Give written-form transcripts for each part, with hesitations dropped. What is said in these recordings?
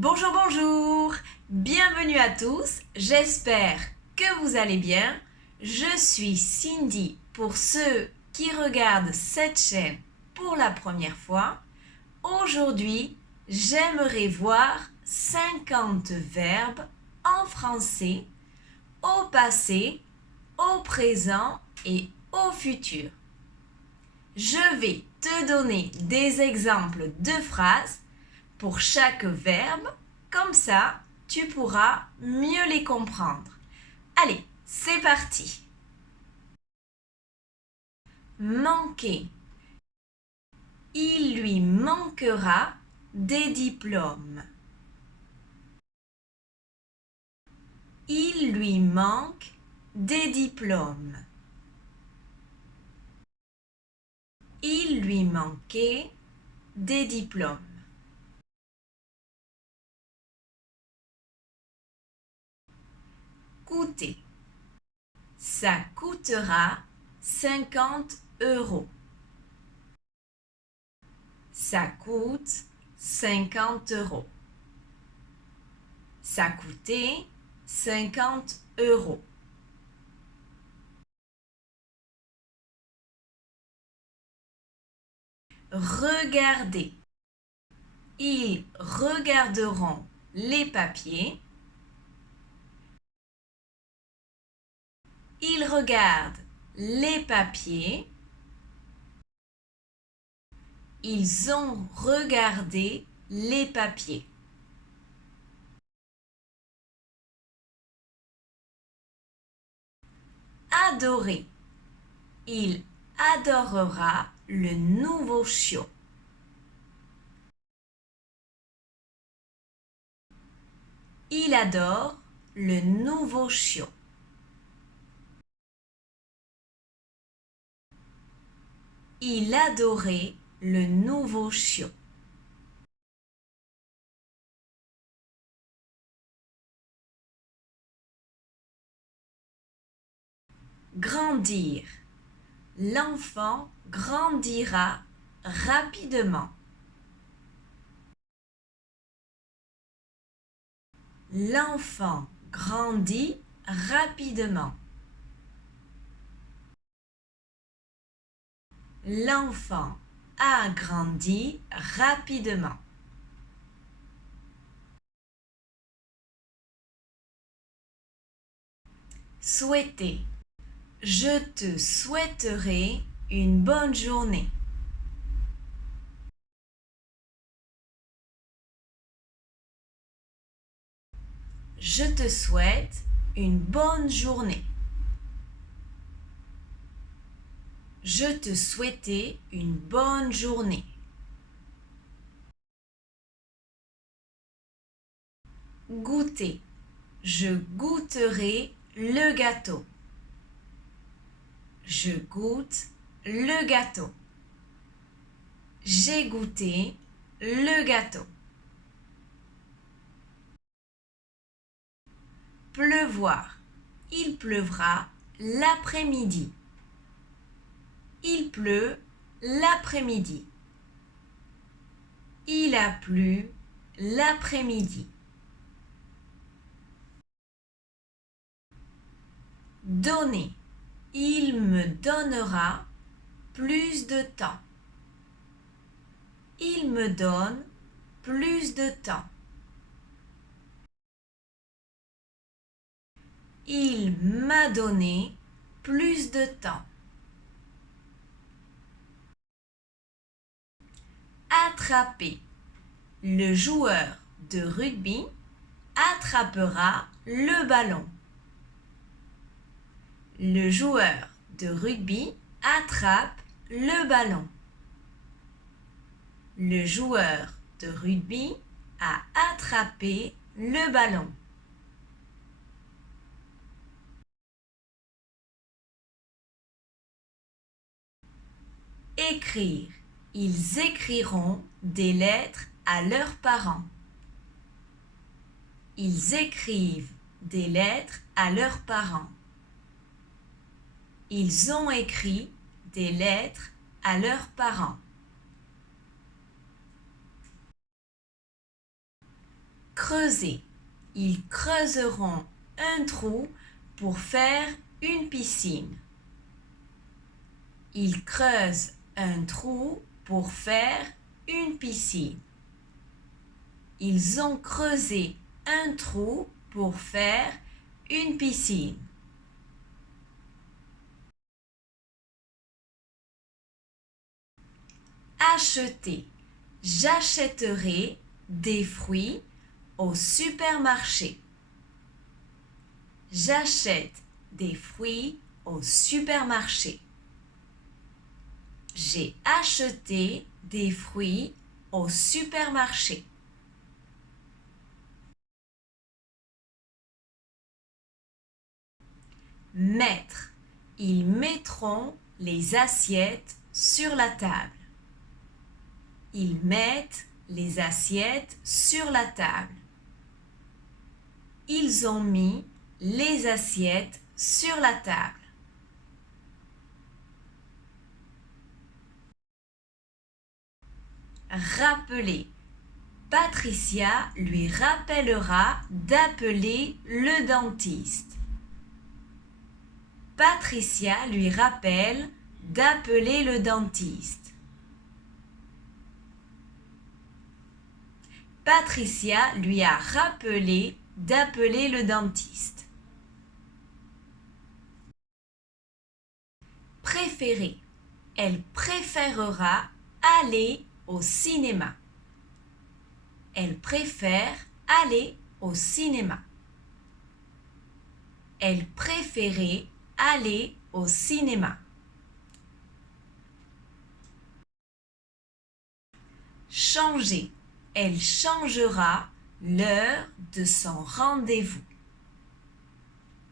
Bonjour, bonjour, bienvenue à tous, j'espère que vous allez bien. Je suis Cindy pour ceux qui regardent cette chaîne pour la première fois. Aujourd'hui, j'aimerais voir 50 verbes en français au passé, au présent et au futur. Je vais te donner des exemples de phrases pour chaque verbe, comme ça, tu pourras mieux les comprendre. Allez, c'est parti. Manquer. Il lui manquera des diplômes. Il lui manque des diplômes. Il lui manquait des diplômes. Coûter. Ça coûtera 50 euros. Ça coûte 50 euros. Ça coûtait 50 euros. Regardez. Ils regarderont les papiers. Ils regardent les papiers. Ils ont regardé les papiers. Adorer. Il adorera le nouveau chiot. Il adore le nouveau chiot. Il adorait le nouveau chiot. Grandir. L'enfant grandira rapidement. L'enfant grandit rapidement. L'enfant a grandi rapidement. Souhaiter. Je te souhaiterai une bonne journée. Je te souhaite une bonne journée. Je te souhaitais une bonne journée. Goûter. Je goûterai le gâteau. Je goûte le gâteau. J'ai goûté le gâteau. Pleuvoir. Il pleuvra l'après-midi. Il pleut l'après-midi. Il a plu l'après-midi. Donner. Il me donnera plus de temps. Il me donne plus de temps. Il m'a donné plus de temps. Attraper. Le joueur de rugby attrapera le ballon. Le joueur de rugby attrape le ballon. Le joueur de rugby a attrapé le ballon. Écrire. Ils écriront des lettres à leurs parents. Ils écrivent des lettres à leurs parents. Ils ont écrit des lettres à leurs parents. creuser. Ils creuseront un trou pour faire une piscine. Ils creusent un trou pour faire une piscine. Ils ont creusé un trou pour faire une piscine. Acheter. J'achèterai des fruits au supermarché. J'achète des fruits au supermarché. J'ai acheté des fruits au supermarché. Mettre. Ils mettront les assiettes sur la table. Ils mettent les assiettes sur la table. Ils ont mis les assiettes sur la table. Rappeler. Patricia lui rappellera d'appeler le dentiste. Patricia lui rappelle d'appeler le dentiste. Patricia lui a rappelé d'appeler le dentiste. Préférer. Elle préférera aller au cinéma. Elle préfère aller au cinéma. Elle préférait aller au cinéma. Changer. Elle changera l'heure de son rendez-vous.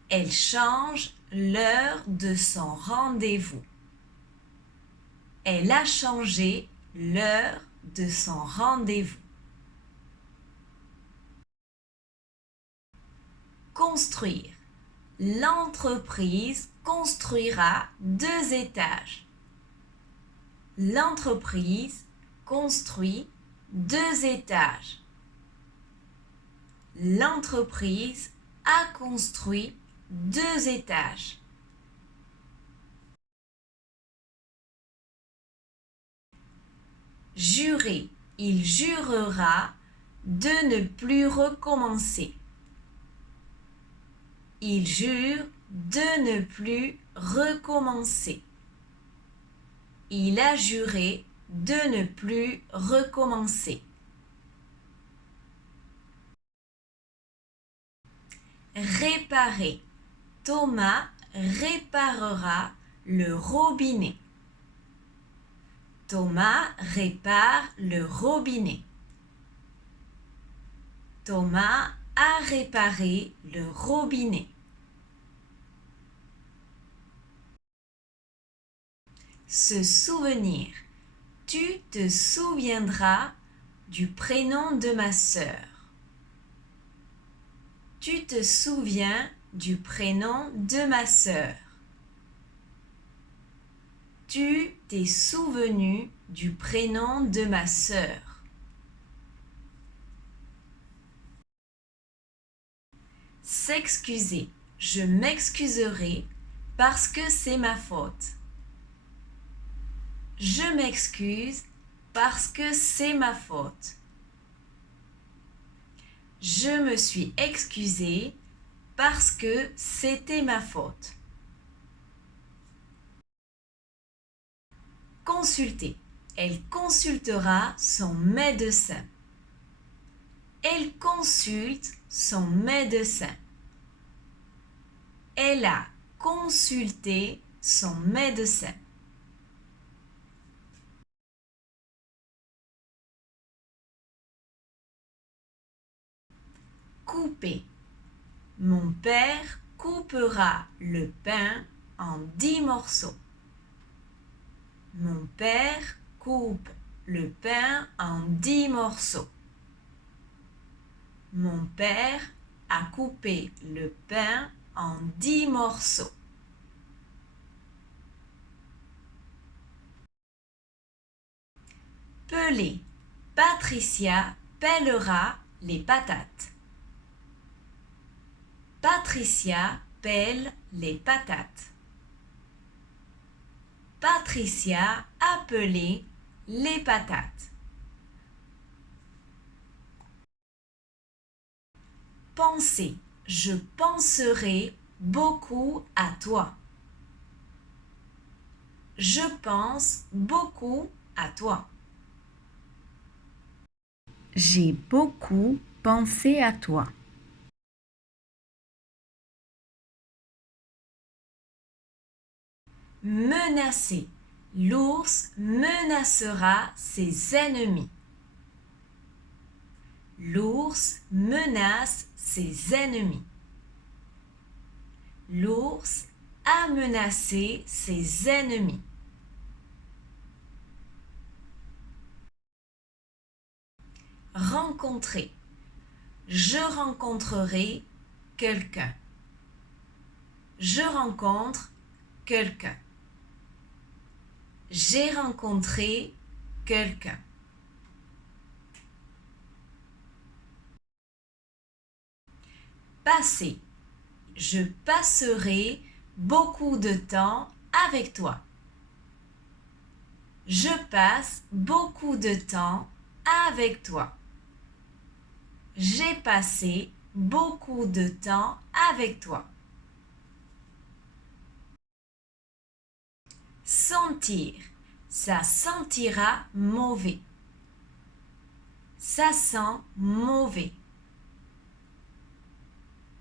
Elle change l'heure de son rendez-vous. Elle a changé l'heure de son rendez-vous. Construire. L'entreprise construira 2 étages. L'entreprise construit 2 étages. L'entreprise a construit 2 étages. Jurer. Il jurera de ne plus recommencer. Il jure de ne plus recommencer. Il a juré de ne plus recommencer. Réparer. Thomas réparera le robinet. Thomas répare le robinet. Thomas a réparé le robinet. Se souvenir. Tu te souviendras du prénom de ma sœur. Tu te souviens du prénom de ma sœur. Tu t'es souvenu du prénom de ma sœur. S'excuser. Je m'excuserai parce que c'est ma faute. Je m'excuse parce que c'est ma faute. Je me suis excusée parce que c'était ma faute. Consulter. Elle consultera son médecin. Elle consulte son médecin. Elle a consulté son médecin. Couper. Mon père coupera le pain en 10 morceaux. Mon père coupe le pain en 10 morceaux. Mon père a coupé le pain en 10 morceaux. Peler. Patricia pèlera les patates. Patricia pèle les patates. Patricia a pelé les patates. Penser, je penserai beaucoup à toi. Je pense beaucoup à toi. J'ai beaucoup pensé à toi. Menacer, l'ours menacera ses ennemis. L'ours menace ses ennemis. L'ours a menacé ses ennemis. Rencontrer. Je rencontrerai quelqu'un. Je rencontre quelqu'un. J'ai rencontré quelqu'un. Passer. Je passerai beaucoup de temps avec toi. Je passe beaucoup de temps avec toi. J'ai passé beaucoup de temps avec toi. Sentir. Ça sentira mauvais. Ça sent mauvais.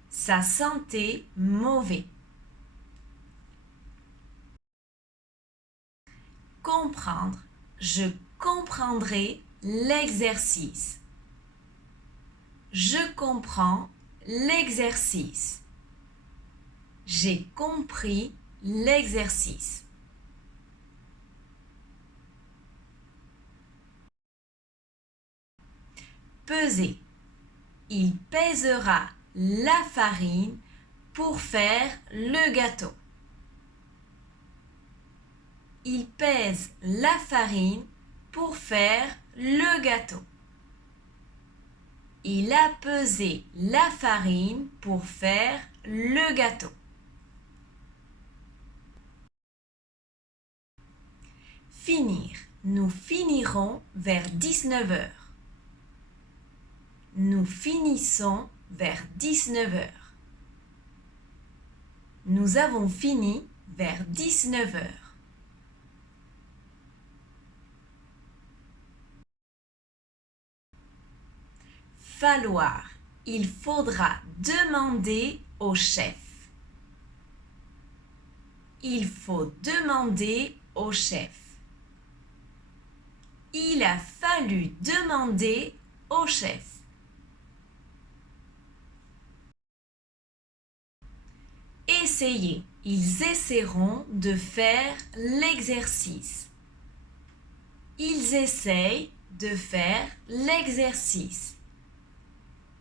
Ça sentait mauvais. Comprendre. Je comprendrai l'exercice. Je comprends l'exercice. J'ai compris l'exercice. Peser. Il pèsera la farine pour faire le gâteau. Il pèse la farine pour faire le gâteau. Il a pesé la farine pour faire le gâteau. Finir. Nous finirons vers 19 heures. Nous finissons vers 19 heures. Nous avons fini vers 19 heures. Falloir. Il faudra demander au chef. Il faut demander au chef. Il a fallu demander au chef. Essayer. Ils essaieront de faire l'exercice. Ils essayent de faire l'exercice.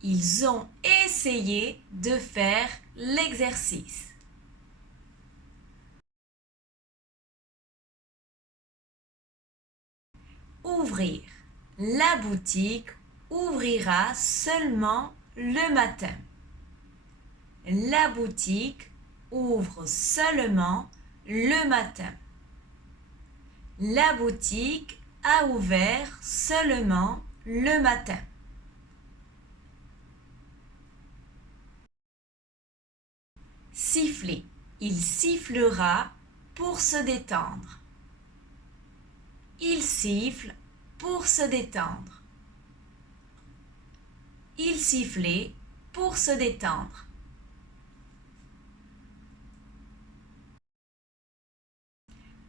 Ils ont essayé de faire l'exercice. Ouvrir. La boutique ouvrira seulement le matin. La boutique ouvre seulement le matin. La boutique a ouvert seulement le matin. Siffler. Il sifflera pour se détendre. Il siffle pour se détendre. Il sifflait pour se détendre.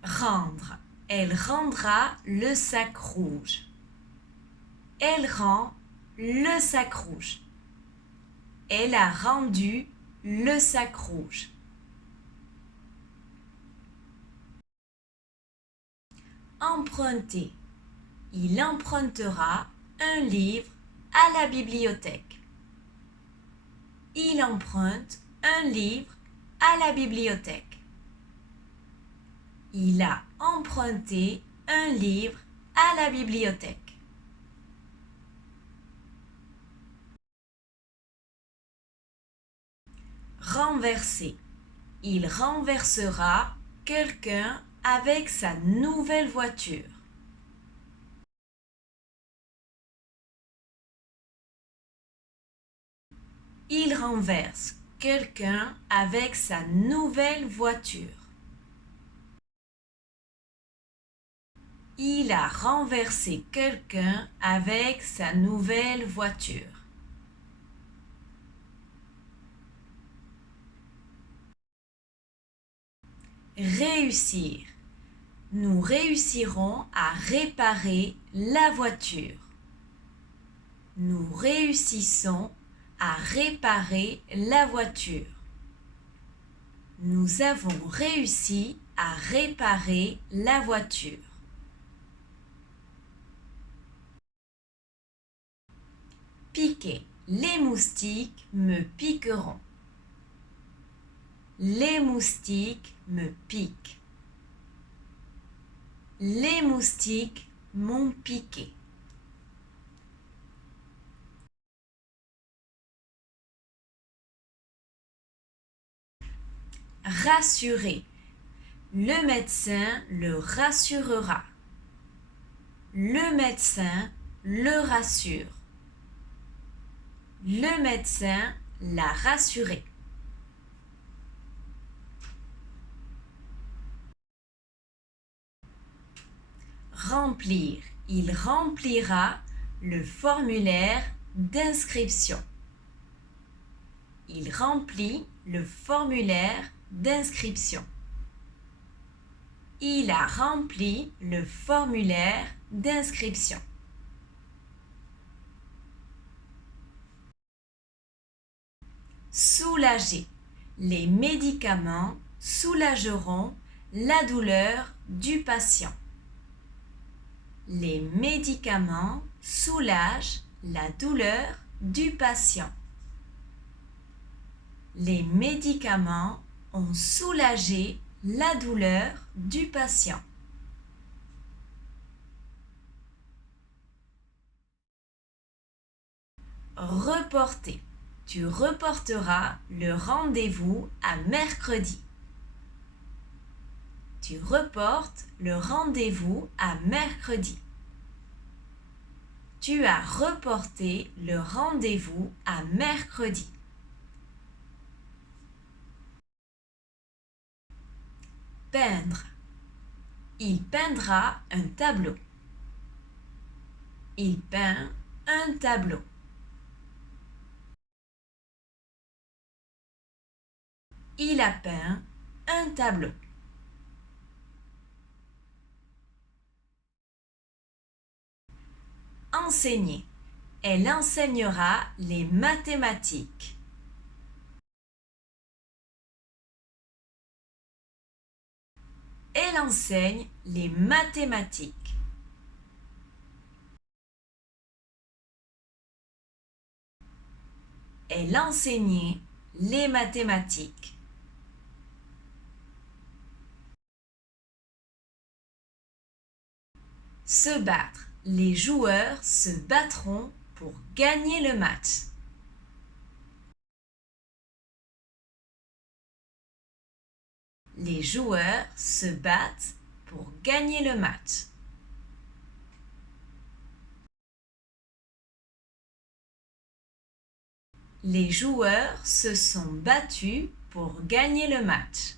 Rendre. Elle rendra le sac rouge. Elle rend le sac rouge. Elle a rendu le sac rouge. Emprunter. Il empruntera un livre à la bibliothèque. Il emprunte un livre à la bibliothèque. Il a emprunté un livre à la bibliothèque. Renverser. Il renversera quelqu'un avec sa nouvelle voiture. Il renverse quelqu'un avec sa nouvelle voiture. Il a renversé quelqu'un avec sa nouvelle voiture. Réussir. Nous réussirons à réparer la voiture. Nous réussissons à réparer la voiture. Nous avons réussi à réparer la voiture. Piquer. Les moustiques me piqueront. Les moustiques me piquent. Les moustiques m'ont piqué. Rassurer. Le médecin le rassurera. Le médecin le rassure. Le médecin l'a rassuré. Remplir. Il remplira le formulaire d'inscription. Il remplit le formulaire d'inscription. Il a rempli le formulaire d'inscription. Soulager. Les médicaments soulageront la douleur du patient. Les médicaments soulagent la douleur du patient. Les médicaments ont soulagé la douleur du patient. Reporter. Tu reporteras le rendez-vous à mercredi. Tu reportes le rendez-vous à mercredi. Tu as reporté le rendez-vous à mercredi. Peindre. Il peindra un tableau. Il peint un tableau. Il a peint un tableau. Enseigner. Elle enseignera les mathématiques. Elle enseigne les mathématiques. Elle enseignait les mathématiques. Se battre. Les joueurs se battront pour gagner le match. Les joueurs se battent pour gagner le match. Les joueurs se sont battus pour gagner le match.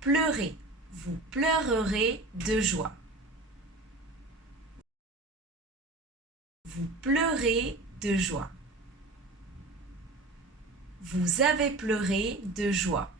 Pleurer. Vous pleurerez de joie. Vous pleurez de joie. Vous avez pleuré de joie.